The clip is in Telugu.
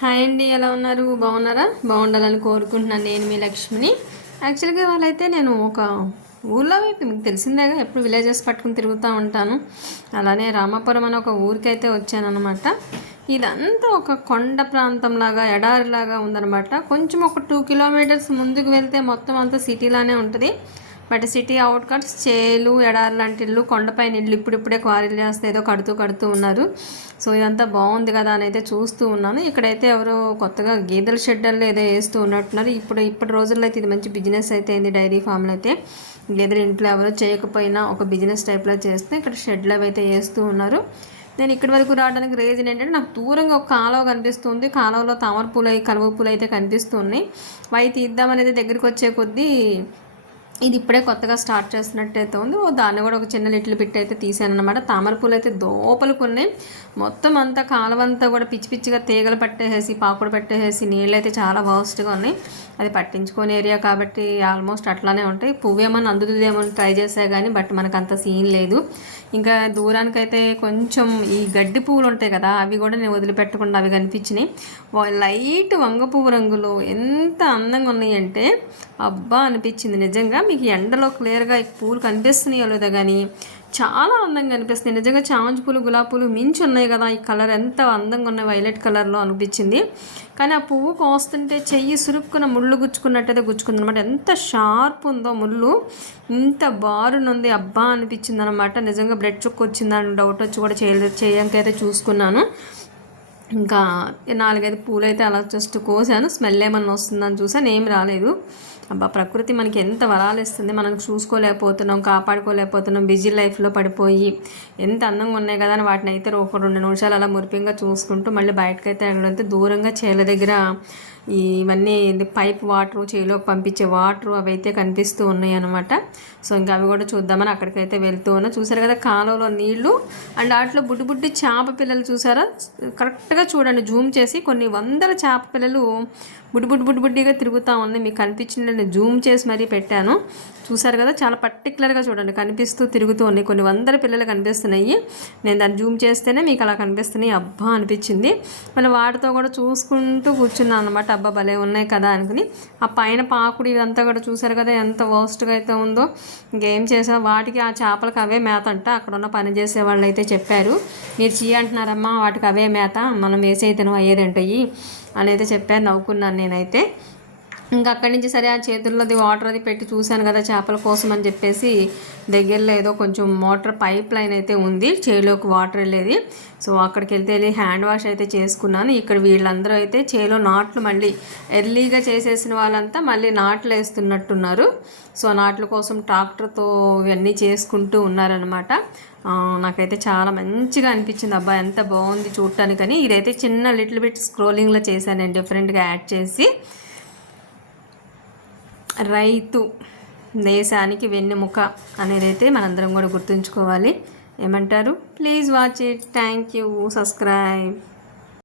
హాయ్ అండి ఎలా ఉన్నారు? బాగున్నారా? బాగుండాలని కోరుకుంటున్నాను నేను మీ లక్ష్మిని. యాక్చువల్గా వాళ్ళైతే నేను ఒక ఊళ్ళో మీకు తెలిసిందేగా ఎప్పుడు విలేజెస్ పట్టుకుని తిరుగుతూ ఉంటాను. అలానే రామాపురం అనే ఒక ఊరికైతే వచ్చానమాట ఇదంతా ఒక కొండ ప్రాంతంలాగా ఎడారిలాగా ఉందన్నమాట. కొంచెం ఒక టూ కిలోమీటర్స్ ముందుకు వెళ్తే మొత్తం అంతా సిటీలానే ఉంటుంది. బట్ సిటీ అవుట్కట్స్ చేలు ఎడారి లాంటి ఇల్లు కొండపైన ఇల్లు ఇప్పుడిప్పుడే క్వారీలు చేస్తే ఏదో కడుతూ కడుతూ ఉన్నారు. సో ఇదంతా బాగుంది కదా అని అయితే చూస్తూ ఉన్నాను. ఇక్కడైతే ఎవరో కొత్తగా గేదెల షెడ్డర్లు ఏదో వేస్తూ ఉన్నట్టున్నారు. ఇప్పుడు ఇప్పటి రోజుల్లో అయితే ఇది మంచి బిజినెస్ అయితే అయింది డైరీ ఫామ్లో అయితే. గేదెలు ఇంట్లో ఎవరో చేయకపోయినా ఒక బిజినెస్ టైప్లో చేస్తే ఇక్కడ షెడ్లు అవి అయితే వేస్తూ ఉన్నారు. నేను ఇక్కడి వరకు రావడానికి రీజన్ ఏంటంటే నాకు దూరంగా ఒక కాలువ కనిపిస్తుంది. కాలువలో తామర పూలు కలువ పూలు అయితే కనిపిస్తున్నాయి. వై తీద్దామనేది దగ్గరికి వచ్చే కొద్దీ ఇది ఇప్పుడే కొత్తగా స్టార్ట్ చేస్తున్నట్టయితే ఉంది. ఓ దాన్ని కూడా ఒక చిన్న లిటిల్ బిట్ అయితే తీసాను అనమాట తామర పూలు అయితే దోపలు కొన్ని మొత్తం అంతా కాలవంతా కూడా పిచ్చి పిచ్చిగా తీగలు పట్టేసేసి పాకుడు పెట్టేసి నీళ్ళు అయితే చాలా వర్స్ట్గా ఉన్నాయి. అది పట్టించుకోని ఏరియా కాబట్టి ఆల్మోస్ట్ అట్లానే ఉంటాయి. పువ్వేమన్నా అందుతుందేమో ట్రై చేసా కానీ బట్ మనకు అంత సీన్ లేదు. ఇంకా దూరానికైతే కొంచెం ఈ గడ్డి పువ్వులు ఉంటాయి కదా అవి కూడా నేను వదిలిపెట్టకుండా అవి కనిపించినాయి. లైట్ వంగ పువ్వు రంగులో ఎంత అందంగా ఉన్నాయంటే అబ్బా అనిపించింది నిజంగా. మీకు ఎండలో క్లియర్గా ఈ పూలు కనిపిస్తున్నాయో లేదో కానీ చాలా అందంగా అనిపిస్తుంది. నిజంగా చామంతి పూలు గులాబీ పూలు మించి ఉన్నాయి కదా. ఈ కలర్ ఎంత అందంగా ఉన్నాయి. వైలెట్ కలర్లో అనిపించింది. కానీ ఆ పువ్వు కోస్తుంటే చెయ్యి సురుక్కున ముళ్ళు గుచ్చుకున్నట్టయితే గుచ్చుకుంది అనమాట ఎంత షార్ప్ ఉందో ముళ్ళు. ఇంత బారునుంది అబ్బా అనిపించింది అనమాట నిజంగా బ్రెడ్ చుక్క వచ్చిందని డౌట్ వచ్చి కూడా చేయ చేయకైతే చూసుకున్నాను. ఇంకా నాలుగైదు పూలు అయితే అలా జస్ట్ కోసాను. స్మెల్ ఏమన్నా వస్తుందని చూసాను. ఏం రాలేదు. అబ్బా ప్రకృతి మనకి ఎంత వరాలు ఇస్తుంది. మనం చూసుకోలేకపోతున్నాం కాపాడుకోలేకపోతున్నాం బిజీ లైఫ్లో పడిపోయి ఎంత అందంగా ఉన్నాయి కదా అని వాటిని అయితే ఒక రెండు నిమిషాలు అలా మురిపింగా చూసుకుంటూ మళ్ళీ బయటకైతే వెళ్ళడంతో దూరంగా చేల దగ్గర ఇవన్నీ పైప్ వాటర్ చేలోకి పంపించే వాటర్ అవి అయితే కనిపిస్తూ ఉన్నాయి అనమాట సో ఇంకా అవి కూడా చూద్దామని అక్కడికైతే వెళ్తూ ఉన్నా. చూసారు కదా కాలువలో నీళ్ళు. అండ్ వాటిలో బుడ్డి బుడ్డి చేప పిల్లలు చూసారా? కరెక్ట్గా చూడండి. జూమ్ చేసి కొన్ని వందల చేప పిల్లలు బుడ్బుడ్ బుడ్బుడ్డిగా తిరుగుతూ ఉన్నాయి మీకు కనిపించిన నేను జూమ్ చేసి మరీ పెట్టాను. చూసారు కదా చాలా పర్టికులర్గా చూడండి. కనిపిస్తూ తిరుగుతూ ఉన్నాయి. కొన్ని వందల పిల్లలు కనిపిస్తున్నాయి. నేను దాన్ని జూమ్ చేస్తేనే మీకు అలా కనిపిస్తున్నాయి. అబ్బా అనిపించింది. మళ్ళీ వాటితో కూడా చూసుకుంటూ కూర్చున్నాను అనమాట అబ్బా భలే ఉన్నాయి కదా అనుకుని. ఆ పైన పాకుడు ఇదంతా కూడా చూసారు కదా ఎంత వర్స్ట్గా అయితే ఉందో. ఇంకేం చేసా వాటికి ఆ చేపలకు అవే మేత అంట. అక్కడ ఉన్న పని చేసే వాళ్ళు అయితే చెప్పారు. మీరు చీ అంటున్నారమ్మా వాటికి అవే మేత. మనం వేసే తినం అయ్యేదంటాయి అని అయితే చెప్పారు నవ్వుకున్నాను నేనైతే. ఇంకా అక్కడి నుంచి సరే ఆ చేతుల్లోది వాటర్ అది పెట్టి చూశాను కదా చేపల కోసం అని చెప్పేసి దగ్గరలో ఏదో కొంచెం మోటార్ పైప్ లైన్ అయితే ఉంది చేలోకి వాటర్ వెళ్ళేది. సో అక్కడికి వెళ్తే వెళ్ళి హ్యాండ్ వాష్ అయితే చేసుకున్నాను. ఇక్కడ వీళ్ళందరూ అయితే చేలో నాట్లు మళ్ళీ ఎర్లీగా చేసేసిన వాళ్ళంతా మళ్ళీ నాట్లు వేస్తున్నట్టున్నారు. సో నాట్ల కోసం ట్రాక్టర్తో ఇవన్నీ చేసుకుంటూ ఉన్నారనమాట నాకైతే చాలా మంచిగా అనిపించింది. అబ్బా ఎంత బాగుంది చూడటానికని ఇదైతే చిన్న లిటిల్ బిట్ స్క్రోలింగ్లో చేశాను నేను డిఫరెంట్గా యాడ్ చేసి. రైతు దేశానికి వెన్నెముక అనేది అయితే మనందరం కూడా గుర్తుంచుకోవాలి. ఏమంటారు? Please watch it thank you subscribe